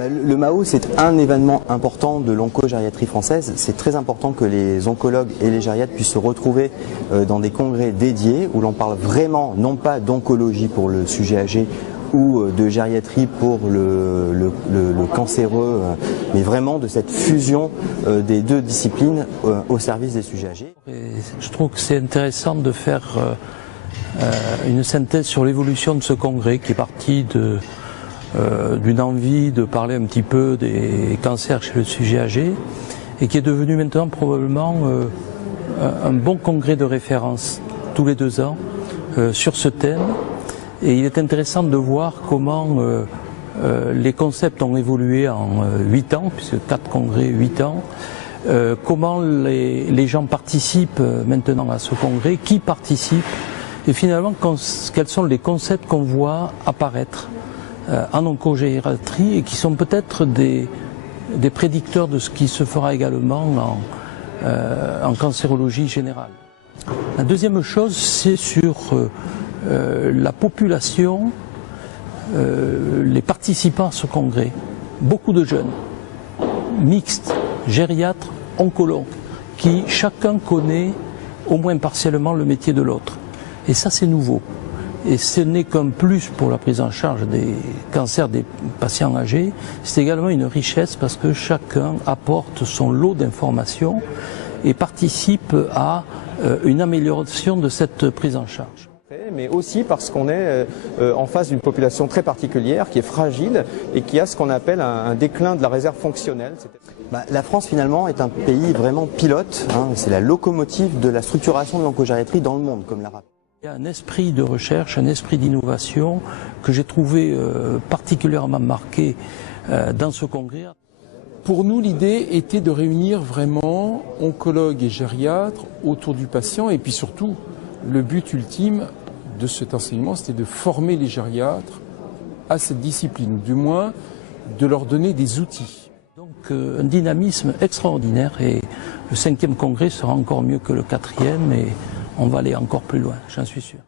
Le MAO, c'est un événement important de l'oncogériatrie française. C'est très important que les oncologues et les gériatres puissent se retrouver dans des congrès dédiés où l'on parle vraiment, non pas d'oncologie pour le sujet âgé ou de gériatrie pour le cancéreux, mais vraiment de cette fusion des deux disciplines au service des sujets âgés. Je trouve que c'est intéressant de faire une synthèse sur l'évolution de ce congrès qui est parti d'une envie de parler un petit peu des cancers chez le sujet âgé et qui est devenu maintenant probablement un bon congrès de référence tous les 2 ans sur ce thème. Et il est intéressant de voir comment les concepts ont évolué en 8 ans, puisque 4 congrès, 8 ans, comment les gens participent maintenant à ce congrès, qui participe, et finalement quels sont les concepts qu'on voit apparaître en oncogériatrie et qui sont peut-être des prédicteurs de ce qui se fera également en cancérologie générale. La deuxième chose, c'est sur la population, les participants à ce congrès. Beaucoup de jeunes, mixtes, gériatres, oncologues, qui chacun connaît au moins partiellement le métier de l'autre. Et ça, c'est nouveau. Et ce n'est qu'un plus pour la prise en charge des cancers des patients âgés, c'est également une richesse parce que chacun apporte son lot d'informations et participe à une amélioration de cette prise en charge. Mais aussi parce qu'on est en face d'une population très particulière, qui est fragile et qui a ce qu'on appelle un déclin de la réserve fonctionnelle. La France finalement est un pays vraiment pilote, c'est la locomotive de la structuration de l'oncogériatrie dans le monde, comme l'a rappelé. Il y a un esprit de recherche, un esprit d'innovation que j'ai trouvé particulièrement marqué dans ce congrès. Pour nous, l'idée était de réunir vraiment oncologues et gériatres autour du patient et puis surtout, le but ultime de cet enseignement, c'était de former les gériatres à cette discipline, ou du moins de leur donner des outils. Donc un dynamisme extraordinaire et le 5e congrès sera encore mieux que le 4e et on va aller encore plus loin, j'en suis sûr.